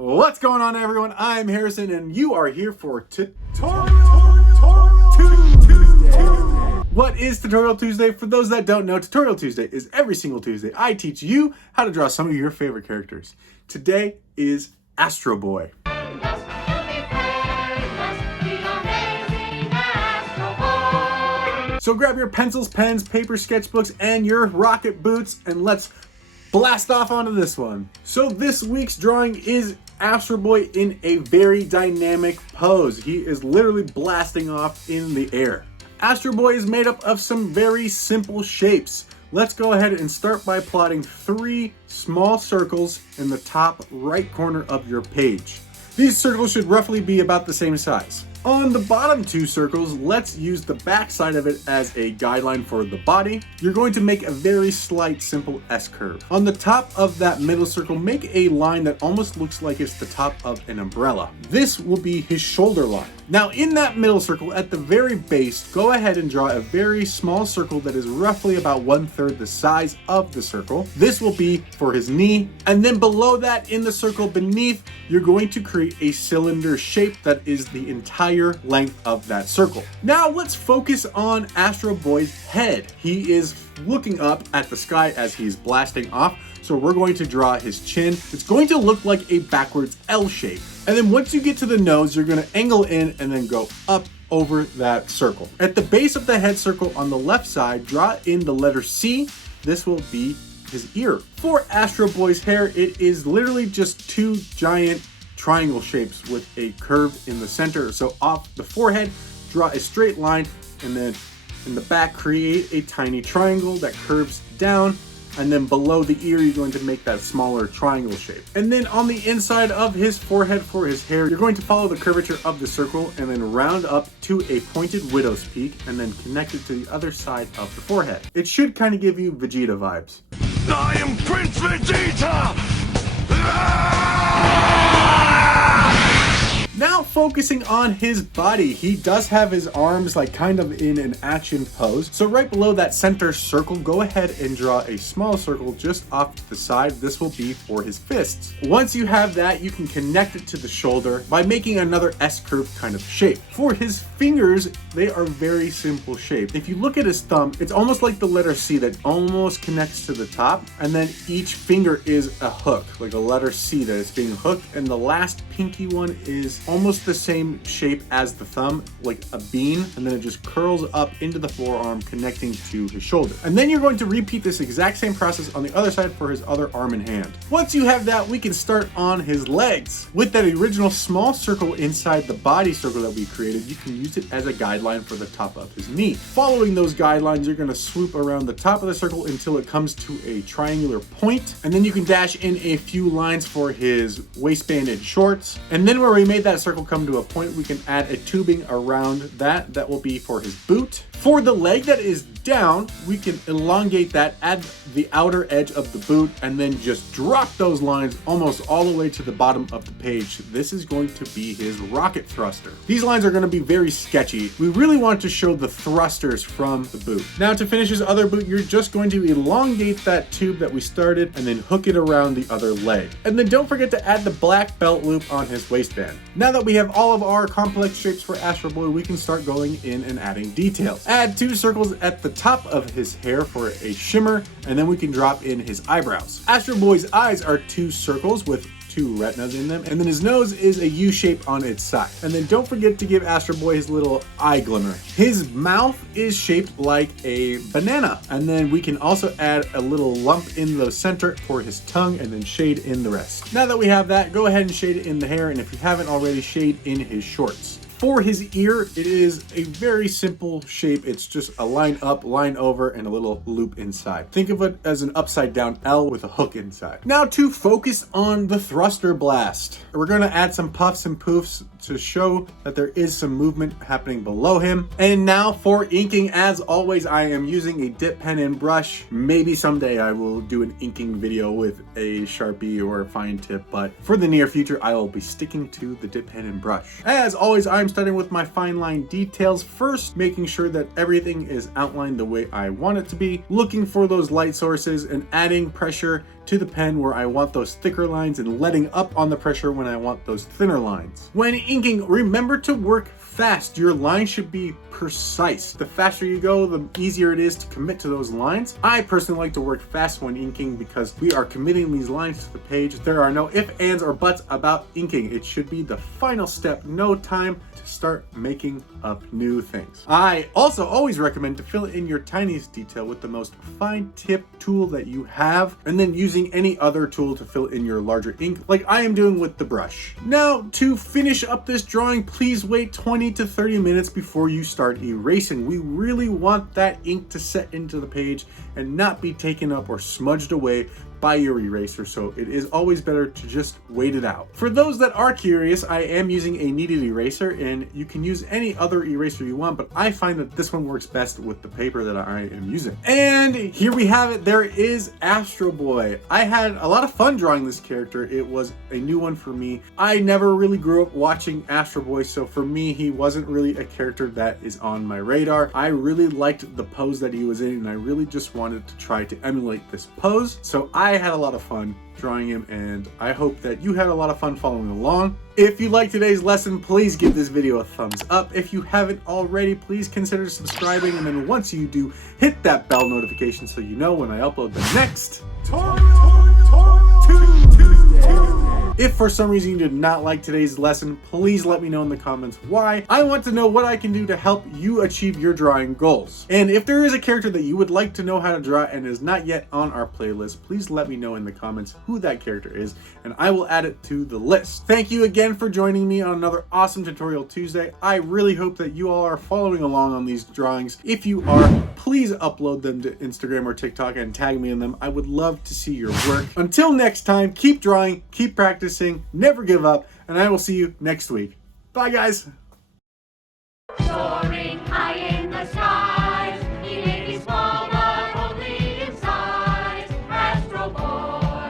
What's going on, everyone? I'm Harrison, and you are here for Tutorial Tuesday. What is Tutorial Tuesday? For those that don't know, Tutorial Tuesday is every single Tuesday I teach you how to draw some of your favorite characters. Today is Astro Boy. So grab your pencils, pens, paper, sketchbooks, and your rocket boots, and let's blast off onto this one. So this week's drawing is Astro Boy in a very dynamic pose. He is literally blasting off in the air. Astro Boy is made up of some very simple shapes. Let's go ahead and start by plotting 3 small circles in the top right corner of your page. These circles should roughly be about the same size. On the bottom 2 circles, let's use the back side of it as a guideline for the body. You're going to make a very slight, simple S-curve. On the top of that middle circle, make a line that almost looks like it's the top of an umbrella. This will be his shoulder line. Now, in that middle circle, at the very base, go ahead and draw a very small circle that is roughly about 1/3 the size of the circle. This will be for his knee. And then below that, in the circle beneath, you're going to create a cylinder shape that is the entire length of that circle. Now let's focus on Astro Boy's head. He is looking up at the sky as he's blasting off. So we're going to draw his chin. It's going to look like a backwards L shape. And then once you get to the nose, you're going to angle in and then go up over that circle. At the base of the head circle on the left side, draw in the letter C. This will be his ear. For Astro Boy's hair, it is literally just 2 giant triangle shapes with a curve in the center. So off the forehead, draw a straight line, and then in the back, create a tiny triangle that curves down. And then below the ear, you're going to make that smaller triangle shape. And then on the inside of his forehead for his hair, you're going to follow the curvature of the circle and then round up to a pointed widow's peak and then connect it to the other side of the forehead. It should kind of give you Vegeta vibes. I am Prince Vegeta! Now focusing on his body, he does have his arms like kind of in an action pose. So right below that center circle, go ahead and draw a small circle just off to the side. This will be for his fists. Once you have that, you can connect it to the shoulder by making another S-curve kind of shape. For his fingers, they are very simple shape. If you look at his thumb, it's almost like the letter C that almost connects to the top, and then each finger is a hook, like a letter C that is being hooked, and the last pinky one is almost the same shape as the thumb, like a bean, and then it just curls up into the forearm connecting to his shoulder. And then you're going to repeat this exact same process on the other side for his other arm and hand. Once you have that, we can start on his legs. With that original small circle inside the body circle that we created, you can use it as a guideline for the top of his knee. Following those guidelines, you're going to swoop around the top of the circle until it comes to a triangular point, and then you can dash in a few lines for his waistband and shorts. And then where we made that circle come to a point, we can add a tubing around that. That will be for his boot. For the leg that is down, we can elongate that, add the outer edge of the boot, and then just drop those lines almost all the way to the bottom of the page. This is going to be his rocket thruster. These lines are going to be very sketchy. We really want to show the thrusters from the boot. Now to finish his other boot, you're just going to elongate that tube that we started and then hook it around the other leg. And then don't forget to add the black belt loop on his waistband. Now that we have all of our complex shapes for Astro Boy, we can start going in and adding details. Add 2 circles at the top of his hair for a shimmer, and then we can drop in his eyebrows. Astro Boy's eyes are 2 circles with 2 retinas in them, and then his nose is a U shape on its side. And then don't forget to give Astro Boy his little eye glimmer. His mouth is shaped like a banana, and then we can also add a little lump in the center for his tongue and then shade in the rest. Now that we have that, go ahead and shade it in the hair, and if you haven't already, shade in his shorts. For his ear, it is a very simple shape. It's just a line up, line over, and a little loop inside. Think of it as an upside down L with a hook inside. Now to focus on the thruster blast. We're gonna add some puffs and poofs to show that there is some movement happening below him. And now for inking, as always, I am using a dip pen and brush. Maybe someday I will do an inking video with a Sharpie or a fine tip, but for the near future, I will be sticking to the dip pen and brush. As always, I'm starting with my fine line details first, making sure that everything is outlined the way I want it to be, looking for those light sources and adding pressure to the pen where I want those thicker lines and letting up on the pressure when I want those thinner lines. When inking, remember to work fast. Your line should be precise. The faster you go, the easier it is to commit to those lines. I personally like to work fast when inking because we are committing these lines to the page. There are no ifs, ands, or buts about inking. It should be the final step. No time to start making up new things. I also always recommend to fill in your tiniest detail with the most fine tip tool that you have, and then using any other tool to fill in your larger ink, like I am doing with the brush. Now, to finish up this drawing, please wait 20 to 30 minutes before you start erasing. We really want that ink to set into the page and not be taken up or smudged away by your eraser, so it is always better to just wait it out. For those that are curious, I am using a kneaded eraser, and you can use any other eraser you want, but I find that this one works best with the paper that I am using. And here we have it. There is Astro Boy. I had a lot of fun drawing this character. It was a new one for me. I never really grew up watching Astro Boy, so for me, he wasn't really a character that is on my radar. I really liked the pose that he was in, and I really just wanted to try to emulate this pose. So I had a lot of fun drawing him, and I hope that you had a lot of fun following along. If you liked today's lesson, please give this video a thumbs up. If you haven't already, please consider subscribing, and then once you do, hit that bell notification so you know when I upload the next Tuesday. If for some reason you did not like today's lesson, please let me know in the comments why. I want to know what I can do to help you achieve your drawing goals. And if there is a character that you would like to know how to draw and is not yet on our playlist, please let me know in the comments who that character is, and I will add it to the list. Thank you again for joining me on another awesome Tutorial Tuesday. I really hope that you all are following along on these drawings. If you are, please upload them to Instagram or TikTok and tag me in them. I would love to see your work. Until next time, keep drawing, keep practicing, never give up, and I will see you next week. Bye, guys. Story.